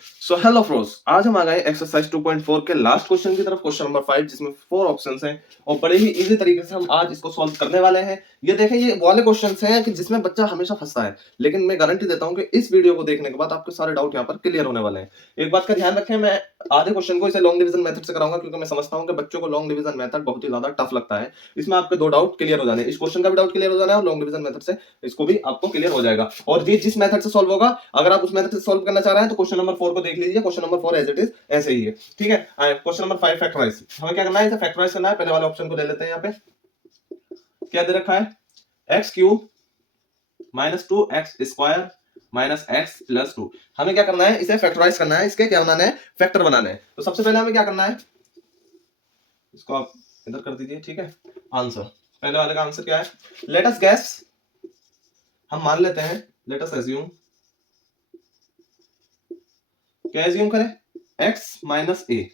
So hello Frost, आज हम आ गए एक्सरसाइज 2.4 के लास्ट क्वेश्चन की तरफ, क्वेश्चन नंबर 5, जिसमें 4 ऑप्शंस हैं और बड़े ही इजी तरीके से हम आज इसको सॉल्व करने वाले हैं। ये देखें, ये वाले क्वेश्चंस हैं कि जिसमें बच्चा हमेशा फंसता है, लेकिन मैं गारंटी देता हूं कि इस वीडियो को देखने के बाद आपके सारे डाउट यहां पर क्लियर होने वाले हैं। एक बात का ध्यान रखें, मैं आधे क्वेश्चन को इसे लॉन्ग डिवीजन मेथड से कराऊंगा क्योंकि मैं समझता हूं कि बच्चों को लॉन्ग डिवीजन मेथड बहुत ही ज्यादा टफ लगता है। इसमें आपके दो डाउट क्लियर हो जाने, इस क्वेश्चन का भी डाउट क्लियर हो जाना है और लॉन्ग डिवीजन मेथड से इसको भी आपको क्लियर हो जाएगा। और ये जिस मेथड से सॉल्व होगा, अगर आप उस मेथड से सॉल्व करना चाह रहे हैं तो क्वेश्चन नंबर 4 को देख लीजिए। Question number 4 as it is ऐसे ही है, ठीक है। क्वेश्चन नंबर 5 फैक्टराइज, हमें क्या करना है, इसे फैक्टराइज करना है। पहले वाले ऑप्शन को ले लेते हैं। यहाँ पे क्या दे रखा है, x cube minus 2x² minus x plus 2। हमें क्या करना है, इसे फैक्टराइज करना है, इसके क्या बनाना है, फैक्टर बनाना है। तो सबसे पहले हमें क्या करना है, इसको आप इधर कर दीजिए, ठीक है। आंसर, पहले वाले का आंसर क्या है, लेट अस गैस, हम मान लेते हैं, लेट अस एज्यूम, क्या एज्यूम करें, x माइनस a।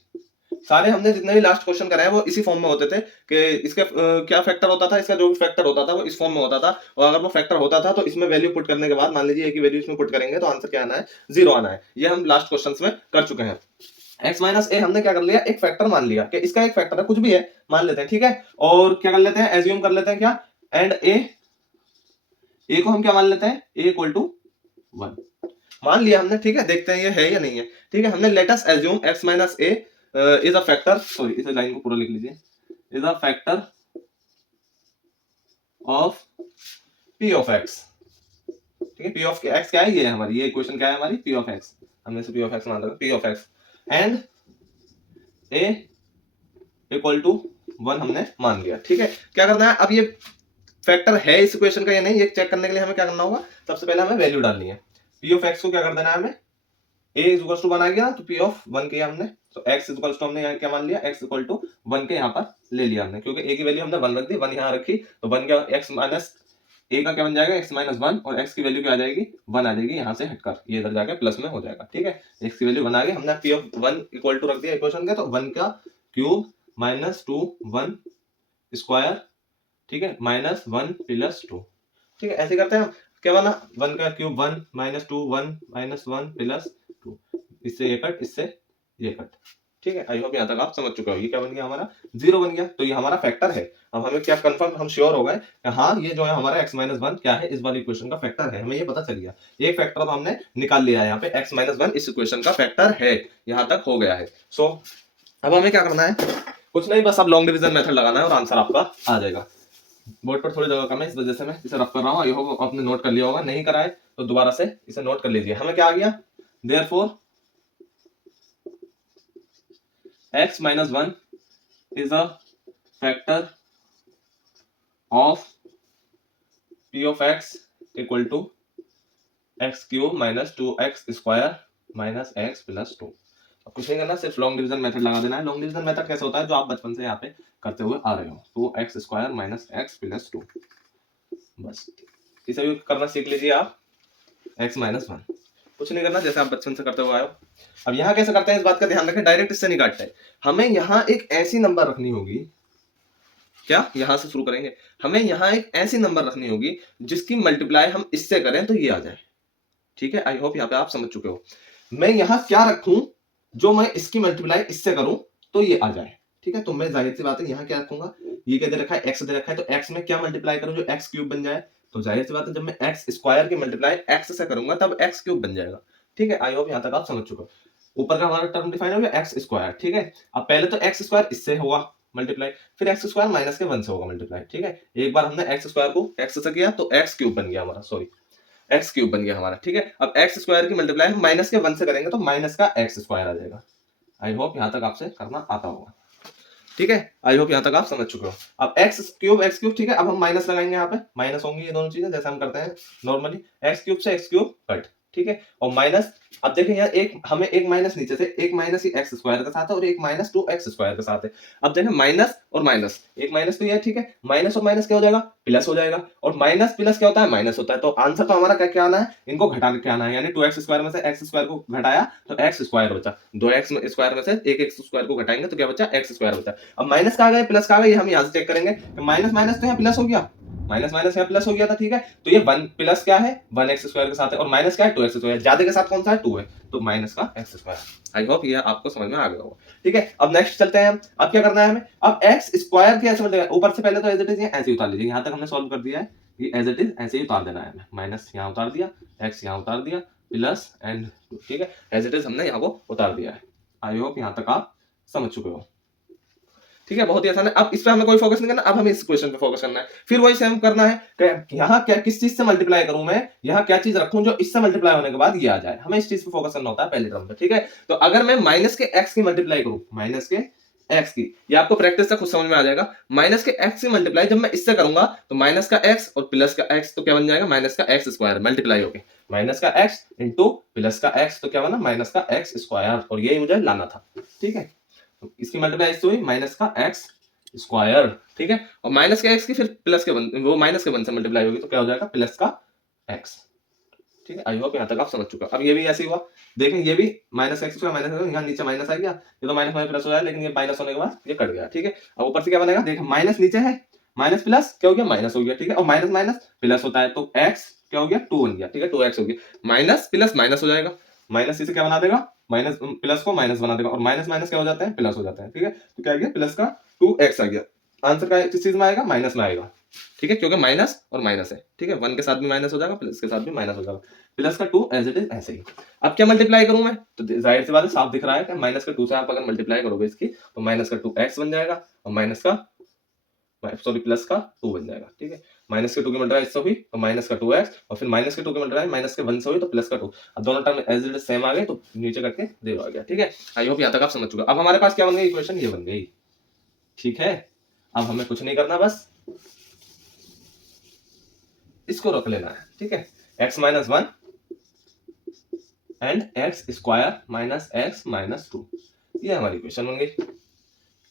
सारे हमने जितने भी लास्ट क्वेश्चन कराए वो इसी फॉर्म में होते थे कि इसके क्या फैक्टर होता था, इसका जो भी फैक्टर होता था वो इस फॉर्म में होता था। और अगर वो फैक्टर होता था तो इसमें वैल्यू पुट करने के बाद, मान लीजिए a की वैल्यू इसमें पुट करेंगे तो आंसर क्या आना है, 0 आना है। ये हम लास्ट क्वेश्चन में कर चुके हैं। x माइनस ए हमने क्या कर लिया, एक फैक्टर मान लिया कि इसका एक फैक्टर है, कुछ भी है मान लेते हैं, ठीक है। और क्या कर लेते हैं, एज्यूम कर लेते हैं क्या, एंड ए को हम क्या मान लेते हैं, a इक्वल टू 1 मान लिया हमने, ठीक है। देखते हैं ये है या नहीं है, ठीक है। हमने let us assume x minus a is a factor, sorry इस लाइन को पूरा लिख लीजिए, is a factor of p of x, ठीक है। p ऑफ x क्या है, ये हमारी ये इक्वेशन क्या है हमारी, p ऑफ x, हमने इसे p ऑफ x मान लिया, p of x and a equal to 1 हमने मान लिया, ठीक है। क्या करना है, अब ये फैक्टर है इस इक्वेशन का या नहीं, ये चेक करने के लिए हमें क्या करना होगा, सबसे पहले हमें वैल्यू डालनी है। p ऑफ x को क्या कर देना है हमें, a इज इक्वल टू 1 आ गया तो p ऑफ 1 किया हमने, तो x इज इक्वल टू हमने यहाँ क्या मान लिया, x इक्वल टू 1 के यहाँ पर ले लिया हमने, क्योंकि a की वैल्यू हमने 1 रख दी, 1 यहाँ रखी तो 1 क्या, x माइनस a का क्या बन जाएगा, x माइनस 1, और x की वैल्यू क्या आ जाएगी, 1 आ जाएगी, यहाँ से हटकर ये इधर जाके प्लस में हो जाएगा, ठीक है। x की वैल्यू 1 आ गई, हमने p ऑफ 1 इक्वल टू रख दिया इक्वेशन के, तो 1 का क्यूब माइनस 2 1 स्क्वायर, ठीक है, माइनस 1 प्लस 2, ठीक है। ऐसे करते हैं हम, क्या बना, 1 का क्यूब 1 माइनस 2 1 माइनस 1 प्लस 2, इससे ये कट, इससे ये कट, ठीक है। आई होप यहाँ तक आप समझ चुके हो। ये क्या बन गया हमारा, 0 बन गया, तो ये हमारा फैक्टर है। अब हमें क्या कंफर्म, हम श्योर हो गए कि हाँ ये जो है हमारा x माइनस 1 क्या है, इस वाली इक्वेशन का फैक्टर है, हमें ये पता चल गया। एक फैक्टर तो हमने निकाल लिया है यहाँ पे, x माइनस 1 इस इक्वेशन का फैक्टर है, यहाँ तक हो गया है। सो अब हमें क्या करना है, कुछ नहीं, बस अब लॉन्ग डिवीजन मेथड लगाना है और आंसर आपका आ जाएगा। बोर्ड पर थोड़ी जगह कम है, इस वजह से मैं इसे रफ कर रहा हूँ, ये होगा आपने नोट कर लिया होगा, नहीं कराए तो दोबारा से इसे नोट कर लीजिए। हमें क्या आ गया, therefore x minus 1 is a factor of p of x equal to x cube minus 2x² minus x plus 2। अब कुछ नहीं करना, सिर्फ लॉन्ग डिवीजन मेथड लगा देना है। लॉन्ग डिवीजन मेथड कैसे होता है, जो आप बचपन से यहाँ पे करते हुए आ रहे हो, 2x² माइनस x प्लस 2, बस इसे भी करना सीख लीजिए आप, x माइनस 1, कुछ नहीं करना, जैसे आप बचपन से करते हुए आए हो। अब यहाँ कैसे करते हैं, इस बात का ध्यान रखें, डायरेक्ट इससे नहीं काटते, हमें यहाँ एक ऐसी नंबर रखनी होगी, क्या यहाँ से शुरू करेंगे, हमें यहाँ एक ऐसी नंबर रखनी होगी जिसकी मल्टीप्लाई हम इससे करें तो ये आ जाए, ठीक है। आई होप यहाँ पे आप समझ चुके हो। मैं यहाँ क्या रखूं, जो मैं इसकी मल्टीप्लाई इससे करूं तो ये आ जाए, ठीक है। तो मैं जाहिर सी बात है यहाँ क्या रखूंगा, ये क्या दे रखा है, x दे रखा है, तो x में क्या मल्टीप्लाई करूं जो x क्यूब बन जाए, तो जाहिर सी बात है जब मैं x स्क्वायर की मल्टीप्लाई x से करूंगा तब x क्यूब बन जाएगा, ठीक है। आई होप यहाँ तक आप समझ चुके हो। ऊपर का हमारा टर्म डिफाइन हो गया x स्क्वायर, ठीक है। अब पहले तो x स्क्वायर इससे होगा मल्टीप्लाई, फिर x स्क्वायर माइनस के 1 से होगा मल्टीप्लाई, ठीक है। एक बार हमने x स्क्वायर को x से किया तो x क्यूब बन गया हमारा, सॉरी एक्स क्यूब बन गया हमारा, ठीक है। अब एक्स स्क्वायर की मल्टीप्लाई हम माइनस के 1 से करेंगे तो माइनस का एक्स स्क्वायर आ जाएगा। आई होप यहाँ तक आपसे करना आता होगा, ठीक है। आई होप यहाँ तक आप समझ चुके हो। अब एक्स क्यूब, ठीक है। अब हम माइनस लगाएंगे, यहाँ पे माइनस होंगी ये दोनों चीजें, जैसे हम करते हैं नॉर्मली, एक्स क्यूब से एक्स क्यूब कट, ठीक है। और माइनस, अब देखें यार, एक हमें एक माइनस नीचे से, एक माइनस ही एक्स स्क्वायर के साथ है और एक माइनस 2x स्क्वायर के साथ है। अब देखें माइनस और माइनस, एक माइनस तो ये, ठीक है, माइनस और माइनस क्या हो जाएगा, प्लस हो जाएगा, और माइनस प्लस क्या होता है, माइनस होता है। तो आंसर तो हमारा क्या क्या आना है, इनको घटा के आना है, यानी 2x स्क्वायर में से x स्क्वायर को घटाया तो x स्क्वायर बचा, 2x स्क्वायर में से एक x स्क्वायर को घटाएंगे तो क्या बचा, x स्क्वायर बचा। अब माइनस का आ गया, प्लस का आ गया, हम यहाँ से चेक करेंगे, माइनस माइनस तो यहाँ प्लस हो गया, माइनस माइनस यहाँ प्लस हो गया था, ठीक है। तो ये 1 प्लस क्या है 1x स्क्वायर के साथ है, और माइनस क्या है 2x स्क्वायर, ज्यादा के साथ कौन सा है 2 है, तो माइनस का x स्क्वायर। आई होप ये आपको समझ में आ गया होगा, ठीक है। अब नेक्स्ट चलते हैं हम, अब क्या करना है हमें, अब x स्क्वायर के ऐसे मतलब ऊपर से पहले तो एज इट इज ऐसे ही उतार लीजिए, यहाँ तक हमने सॉल्व कर दिया है, ये एज इट इज ऐसे ही उतार देना है हमें, माइनस यहाँ उतार दिया, x यहाँ उतार दिया, प्लस एंड, ठीक है, एज इट इज हमने यहाँ को उतार दिया है। आई होप यहाँ तक आप समझ चुके हो, ठीक है, बहुत ही आसान है। अब इस पे हमें कोई फोकस नहीं करना, अब हमें इस क्वेश्चन पे फोकस करना है। फिर वही सेम करना है कि यहाँ क्या किस चीज से मल्टीप्लाई करूं मैं, यहाँ क्या चीज रखूं जो इससे मल्टीप्लाई होने के बाद ये आ जाए, हमें इस चीज पे फोकस करना होता है पहले टर्म पे, ठीक है। तो अगर मैं माइनस के एक्स की मल्टीप्लाई करूं, माइनस के एक्स की, ये आपको प्रैक्टिस से खुद समझ में आ जाएगा, माइनस के एक्स की मल्टीप्लाई जब मैं इससे करूंगा तो माइनस का एक्स और प्लस का एक्स तो क्या बन जाएगा, माइनस का एक्स स्क्वायर मल्टीप्लाई होके, माइनस का एक्स इंटू प्लस का एक्स तो क्या बना, माइनस का एक्स स्क्वायर, और यही मुझे लाना था, ठीक है। तो इसकी मल्टीप्लाई इससे हुई माइनस का एक्स स्क्वायर, ठीक है, और माइनस के एक्स की फिर प्लस के वन, वो माइनस के वन से मल्टीप्लाई होगी तो क्या हो जाएगा प्लस का एक्स, ठीक है। आई होप यहाँ तक आप समझ चुके हो। अब ये भी ऐसे ही हुआ, देखें ये भी माइनस एक्स स्क्वायर माइनस, यहाँ नीचे माइनस आ गया, ये तो माइनस माइनस प्लस हो जाए, लेकिन ये माइनस होने के बाद ये कट गया, ठीक है। अब ऊपर से क्या बनेगा, देखें माइनस नीचे है, माइनस प्लस क्या हो गया, माइनस हो गया, ठीक है, और माइनस माइनस प्लस होता है तो एक्स क्या हो गया 2 बन गया, ठीक है, 2x हो गया, माइनस प्लस माइनस हो जाएगा, माइनस इसे क्या बना देगा, माइनस प्लस को माइनस बना देगा, और माइनस माइनस क्या हो जाता है प्लस हो जाता है, ठीक है। तो क्या आ गया प्लस का 2x आ गया, आंसर का किस चीज में आएगा, माइनस में आएगा, ठीक है, क्योंकि माइनस और माइनस है, ठीक है, 1 के साथ भी माइनस हो जाएगा, प्लस के साथ भी माइनस हो जाएगा, प्लस का 2 एज इट इज ऐसे ही। अब क्या मल्टीप्लाई करूं मैं, तो जाहिर सी बात है साफ दिख रहा है कि माइनस का 2 से आप अगर मल्टीप्लाई करोगे इसकी तो माइनस का 2x बन जाएगा, और माइनस का सॉरी प्लस का 2 बन जाएगा, ठीक है। माइनस के 2 की मल्टीप्लाई इससे हुई तो माइनस का 2x, और फिर माइनस के 2 की मल्टीप्लाई माइनस के 1 से हुई तो प्लस का 2, अब दोनों term as it is same आ गए तो नीचे करके 0 आ गया, ठीक है। आई होप यहाँ तक आप समझ चुके। अब हमारे पास क्या बन गई इक्वेशन, ये बन गई, ठीक है। अब हमें कुछ नहीं करना, बस इसको रख लेना है, ठीक है, x minus 1 and x square minus x minus 2, ये हमारी इक्वेशन बन गई,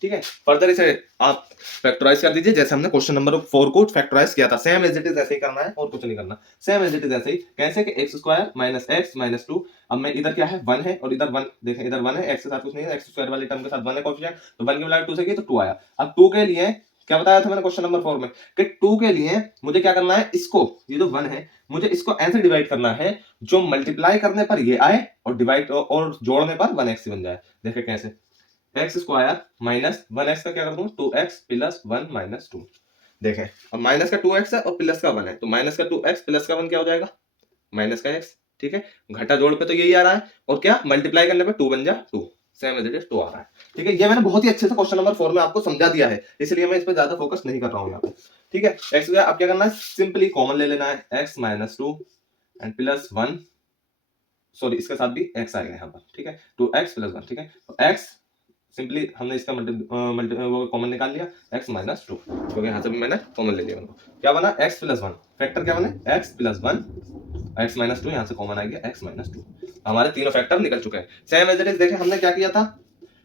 ठीक है। फर्दर इसे आप फैक्टराइज कर दीजिए, जैसे हमने क्वेश्चन नंबर 4 को फैक्टराइज किया था, सेम एज इट इज ऐसे ही करना है और कुछ नहीं करना, सेम एज इट इज ऐसे ही, कैसे कि x square minus x minus 2, अब मैं इधर क्या है 1 है और इधर 1, देखें इधर 1 है, एक्स के साथ कुछ नहीं है, एक्स स्क्वायर वाली टर्म के साथ 1 है कोएफिशिएंट, तो 1 की वैल्यू 2 से की तो 2 आया। अब 2 के लिए क्या बताया था मैंने क्वेश्चन नंबर 4 में कि 2 के लिए मुझे क्या करना है, इसको ये जो 1 है मुझे इसको ऐसे डिवाइड करना है जो मल्टीप्लाई करने पर ये आए और डिवाइड और जोड़ने पर 1x बन जाए। देखें कैसे, एक्स स्क्वायर माइनस 1x का क्या कर दूं 2x प्लस 1 माइनस 2, देखें अब माइनस का 2x है और प्लस का 1 है तो माइनस का 2x प्लस का 1 क्या हो जाएगा माइनस का x, ठीक है। घटा जोड़ पे तो यही आ रहा है और क्या मल्टीप्लाई करने पे 2 बन जा 2, सेम एज इट इज 2 आ रहा है, ठीक है। ये मैंने बहुत ही अच्छे से क्वेश्चन नंबर 4 में आपको समझा दिया है, इसलिए मैं इस पे ज्यादा फोकस नहीं कर रहा हूं यहाँ पे, ठीक है। एक्स का अब क्या करना है, सिंपली कॉमन ले लेना है, x minus 2 and plus 1, sorry इसके साथ भी x आएगा यहाँ पर, ठीक है, 2x प्लस 1, ठीक है। तो x सिंपली हमने इसका वो कॉमन निकाल लिया x माइनस 2, क्योंकि यहाँ से भी मैंने कॉमन ले लिया उनको, क्या बना x प्लस 1, फैक्टर क्या बने x प्लस 1, x माइनस 2, यहाँ से कॉमन आ गया x माइनस 2, हमारे तीनों फैक्टर निकल चुके हैं। सेम एज इट इज देखें हमने क्या किया था,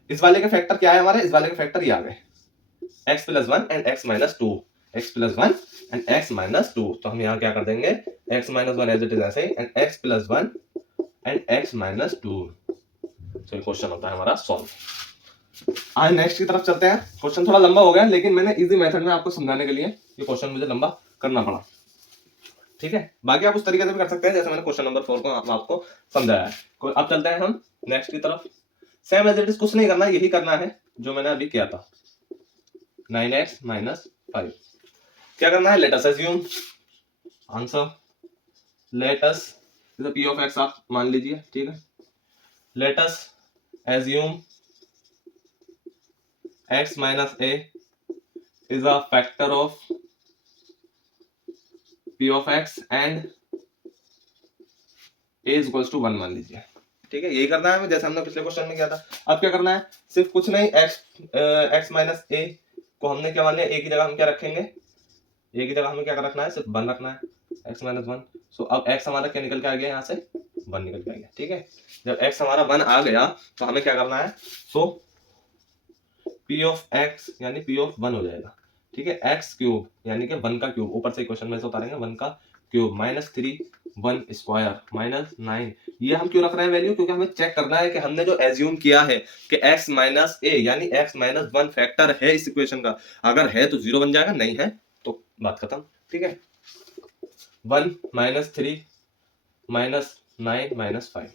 इस वाले के फैक्टर क्या है हमारे, इस वाले के फैक्टर ये आ गए x plus 1 and x minus 2, x plus 1 and x minus 2, तो हम यहाँ क्या कर देंगे x minus 1 as it is ऐसे ही and x plus 1 and x minus 2, तो ये क्वेश्चन होता है हमारा सॉल्व। आज नेक्स्ट की तरफ चलते हैं, क्वेश्चन थोड़ा लंबा हो गया लेकिन मैंने इजी मेथड में आपको समझाने के लिए ये क्वेश्चन मुझे लंबा करना पड़ा, ठीक है। बाकी आप उस तरीके से भी कर सकते हैं जैसे मैंने क्वेश्चन नंबर 4 को आपको समझाया है। अब चलते हैं हम नेक्स्ट की तरफ, सेम एज इट इज कुछ नहीं करना, यही करना है जो मैंने अभी किया था, 9x माइनस 5, क्या करना है, let us assume answer, let us p of x आप मान लीजिए, ठीक है, let us assume x minus a is a factor of p of x and a is equals to 1 मान लीजिए, ठीक है। यही करना है जैसे हमने पिछले क्वेश्चन में किया था। अब क्या करना है, सिर्फ कुछ नहीं, x माइनस a को हमने क्या मान लिया, a की जगह हम क्या रखेंगे, a की जगह हमें क्या रखना है, सिर्फ 1 रखना है, x माइनस 1, सो अब x हमारा क्या निकल के आ गया, यहाँ से 1 निकल के आ गया, ठीक है। जब x हमारा 1 आ गया तो हमें क्या करना है, सो p ऑफ x यानी p ऑफ 1 हो जाएगा, ठीक है, x क्यूब यानी कि 1 का क्यूब, ऊपर से क्वेश्चन में से उतारेंगे 1 का क्यूब माइनस 3 1 स्क्वायर माइनस 9, ये हम क्यों रख रहे हैं वैल्यू, क्योंकि हमें चेक करना है कि हमने जो एज्यूम किया है कि x माइनस a यानी x माइनस 1 फैक्टर है इस इक्वेशन का, अगर है तो 0 बन जाएगा, नहीं है तो बात खत्म, ठीक है, 1 माइनस 3 माइनस 9 माइनस 5,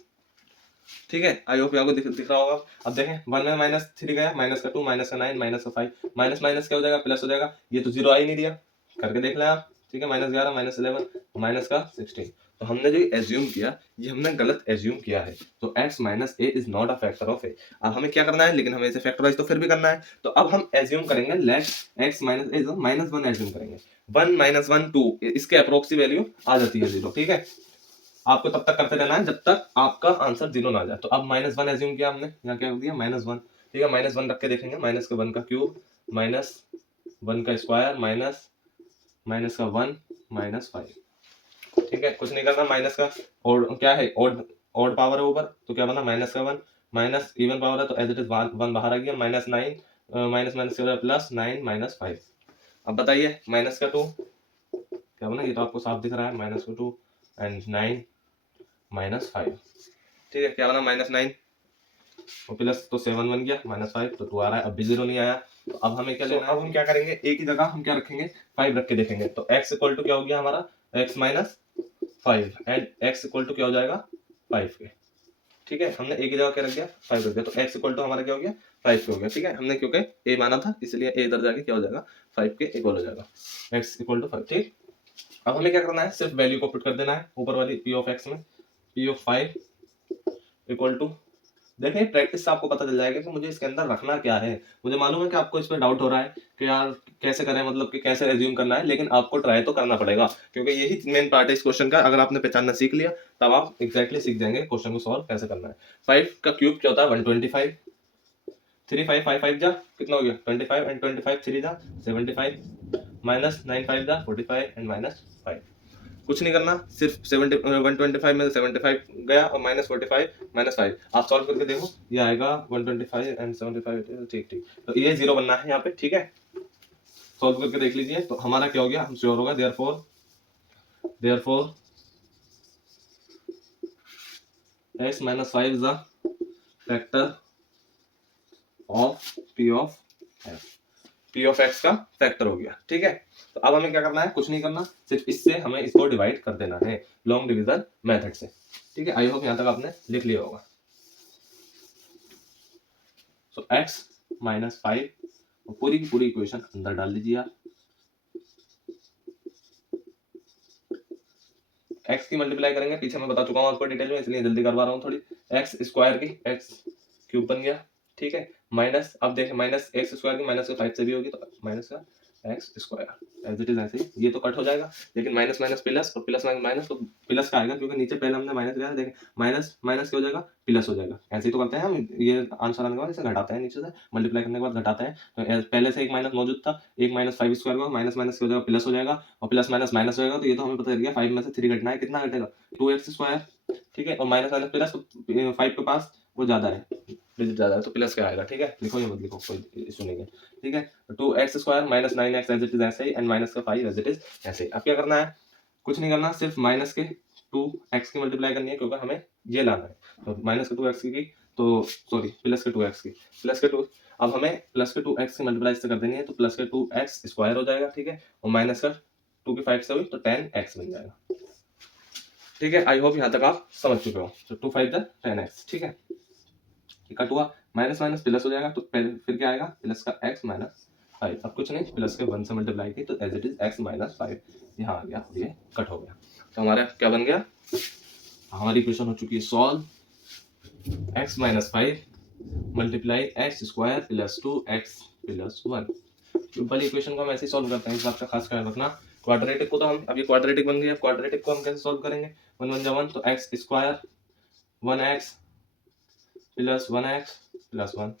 ठीक है। आई होप आपको दिख रहा होगा। अब देखें 1 में माइनस 3 गया, माइनस का 2 माइनस का 9 माइनस का 5, माइनस माइनस क्या हो जाएगा, प्लस हो जाएगा। ये तो जीरो आ ही नहीं दिया, करके देख लें आप, ठीक है। माइनस 11 माइनस 11 माइनस का 16, तो हमने जो एज्यूम किया ये हमने गलत एज्यूम किया है। तो x minus a is not a factor of a. अब हमें क्या करना है, लेकिन हमें इसे फैक्टराइज तो फिर भी करना है। तो अब हम एज्यूम करेंगे लेट x माइनस ए माइनस 1 एज्यूम करेंगे। 1 माइनस 1 2, इसके अप्रोक्सी वैल्यू आ जाती है 0, ठीक है। आपको तब तक करते रहना है जब तक आपका आंसर 0 ना आ जाए। तो अब माइनस 1 एज्यूम किया हमने, यहाँ क्या हो गया माइनस 1, ठीक है। माइनस 1 रख के देखेंगे, माइनस का 1 का क्यूब माइनस 1 का स्क्वायर माइनस माइनस का 1 माइनस 5, ठीक है। कुछ नहीं करना, माइनस का और क्या है, ऑड पावर है ऊपर, तो क्या बना माइनस का 1, माइनस इवन पावर है तो एज इट इज 1 बाहर आ गया, minus 9 minus minus plus 9 minus 5। अब बताइए माइनस का 2 क्या बना, ये तो आपको साफ दिख रहा है, माइनस का 2 एंड 9 माइनस 5, ठीक है। क्या बना माइनस 9 और प्लस तो 7 बन गया, माइनस 5 तो 2 आ रहा है, अब भी 0 नहीं आया। तो अब हमें क्या लेना है, अब हम क्या करेंगे, एक ही जगह हम क्या रखेंगे 5 रख के देखेंगे। तो x इक्वल टू क्या हो गया हमारा, x minus 5 and x equal to क्या हो जाएगा 5 के, ठीक है। हमने एक ही जगह क्या रख दिया 5 रख दिया, तो x इक्वल टू हमारा क्या हो गया 5 के हो गया, ठीक है। हमने क्योंकि a माना था इसलिए a इधर जाके क्या हो जाएगा 5 के इक्वल हो जाएगा, x इक्वल टू 5, ठीक। अब हमें क्या करना है, सिर्फ वैल्यू को पुट कर देना है ऊपर वाली p ऑफ x में, p ऑफ 5 इक्वल टू, देखिए प्रैक्टिस से आपको पता चल जाएगा कि मुझे इसके अंदर रखना क्या है। मुझे मालूम है कि आपको इस पर डाउट हो रहा है कि यार कैसे करें, मतलब कि कैसे रिज्यूम करना है, लेकिन आपको ट्राई तो करना पड़ेगा क्योंकि यही मेन पार्ट है इस क्वेश्चन का। अगर आपने पहचानना सीख लिया तब आप एग्जैक्टली सीख जाएंगे क्वेश्चन को सॉल्व कैसे करना है। 5 का क्यूब क्या होता है 125, 3 5 5 5 जा कितना हो गया 25 एंड 25 3 जा 75 माइनस 9 5 जा 45 एंड माइनस 5। कुछ नहीं करना, सिर्फ 125 में 75 गया और माइनस 45 माइनस 5 आप सॉल्व करके देखो, ये आएगा 125 एंड 75, ठीक ठीक। तो ये 0 बनना है यहाँ पे, ठीक है। सॉल्व करके देख लीजिए, तो हमारा क्या हो गया, हम श्योर होगा therefore x minus 5 is the factor of p of f, p of x का फैक्टर हो गया, ठीक है। तो अब हमें क्या करना है, कुछ नहीं करना, सिर्फ इससे हमें इसको डिवाइड कर देना है लॉन्ग डिवीजन मेथड से, ठीक है। आई होप यहाँ तक आपने लिख लिया होगा। सो x माइनस 5 पूरी की पूरी इक्वेशन अंदर डाल लीजिए आप। x की मल्टीप्लाई करेंगे, पीछे मैं बता चुका हूँ आपको डिटेल में, इसलिए जल्दी करवा रहा हूँ थोड़ी। x स्क्वायर की x क्यूब बन गया, ठीक है। माइनस, अब देखें माइनस एक्स स्क्वायर की माइनस का 5 से भी होगी, तो माइनस का x square as it is ऐसे ही, ये तो कट हो जाएगा, लेकिन माइनस माइनस प्लस और प्लस माइनस माइनस, तो प्लस का आएगा क्योंकि नीचे पहले हमने माइनस लिया था। देखें माइनस माइनस क्या हो जाएगा प्लस हो जाएगा, ऐसे ही तो करते हैं हम, ये आंसर आने के बाद इसे घटाते हैं, नीचे से मल्टीप्लाई करने के बाद घटाते हैं। तो पहले से एक माइनस मौजूद था, एक माइनस 5 स्क्वायर का माइनस माइनस हो जाएगा प्लस हो जाएगा, और प्लस माइनस माइनस हो जाएगा, तो ये तो हमें पता चल गया 5 में से 3 घटना है, कितना घटेगा 2x स्क्वायर, ठीक है। और माइनस माइनस प्लस, 5 के पास वो ज्यादा है, डिजिट ज्यादा है, तो प्लस क्या आएगा, ठीक है। लिखो या मत लिखो कोई इशू नहीं है, ठीक है। तो 2x square minus 9x as it is ऐसे ही, एंड माइनस का 5 एज इट इज ऐसे ही। अब क्या करना है, कुछ नहीं करना, सिर्फ माइनस के 2x की मल्टीप्लाई करनी है क्योंकि हमें ये लाना है। तो माइनस के 2x की, तो सॉरी प्लस के 2x की, प्लस के 2, अब हमें प्लस के 2x की मल्टीप्लाई से कर देनी है, तो प्लस के 2x स्क्वायर हो जाएगा, ठीक है। और माइनस का 2 की 5 से हुई तो 10x बन जाएगा, ठीक है। आई होप यहाँ तक आप समझ चुके हो। तो 2 5 10x, ठीक है। कट हुआ, माइनस माइनस प्लस हो जाएगा, तो फिर क्या आएगा प्लस का x माइनस 5। अब कुछ नहीं, प्लस के 1 से मल्टीप्लाई की तो as it is x minus 5 यहाँ आ गया, ये कट हो गया। तो हमारा क्या बन गया, हमारी इक्वेशन हो चुकी है solve, x minus 5 multiply x square plus 2x plus 1। Simple equation को हम ऐसे ही सॉल्व करते हैं, इस बात का खास ख्याल रखना। क्वाड्रेटिक को तो हम, अब ये क्वाड्रेटिक बन गई है, क्वाड्रेटिक को हम कैसे सॉल्व करेंगे, 1 1 1 तो x square 1x plus 1x plus 1,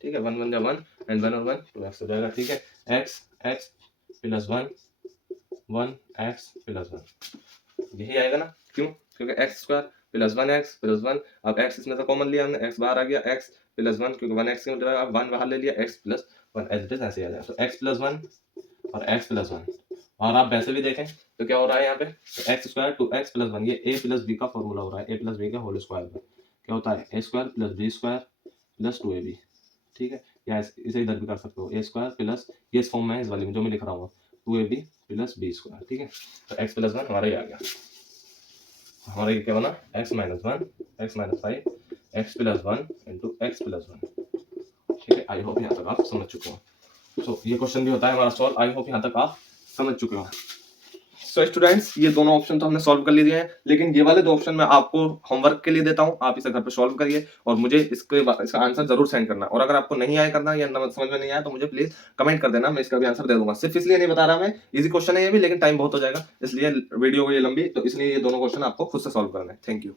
ठीक है। 1 1 1 एंड 1 और 1 2x हो जाएगा, ठीक है। x प्लस 1 1x प्लस 1, यही आएगा ना, क्यों, क्योंकि x square plus 1x plus 1, अब x इसमें से कॉमन लिया हमने, x बाहर आ गया, x प्लस 1 क्योंकि 1x की मतलब अब 1 बाहर ले लिया, x plus 1 as it is ऐसे आ जाएगा। तो x प्लस 1 और x प्लस 1, और आप वैसे भी देखें तो क्या हो रहा है यहाँ पे, तो x स्क्वायर 2x प्लस 1, ये a प्लस b का फॉर्मूला हो रहा है, a प्लस b का होल स्क्वायर में क्या होता है a square plus b square plus 2ab, ठीक है। या इसे इधर भी कर सकते हो, a स्क्वायर प्लस, ये इस फॉर्म में है, इस वाले में जो मैं लिख रहा हूँ 2ab प्लस बी स्क्वायर, ठीक है। तो एक्स प्लस वन हमारा ये आ गया, हमारा ये क्या बना, x minus one x minus five x plus one into x plus one, ठीक है। आई होप यहाँ तक आप समझ चुके हो। सो ये क्वेश्चन भी होता है हमारा सॉल्व, आई होप यहाँ तक आप समझ चुके हो। सो स्टूडेंट्स, ये दोनों ऑप्शन तो हमने सॉल्व कर लिए हैं, लेकिन ये वाले दो ऑप्शन मैं आपको होमवर्क के लिए देता हूँ, आप इसे घर पे सॉल्व करिए और मुझे इसका आंसर जरूर सेंड करना। और अगर आपको नहीं आया करना या समझ में नहीं आया तो मुझे प्लीज कमेंट कर देना, मैं इसका भी आंसर दे दूंगा। सिर्फ इसलिए नहीं बता रहा मैं, इजी क्वेश्चन है ये भी, लेकिन टाइम बहुत हो जाएगा, इसलिए वीडियो को ये लंबी, तो इसलिए ये दोनों क्वेश्चन आपको खुद से सॉल्व करना है। Thank you.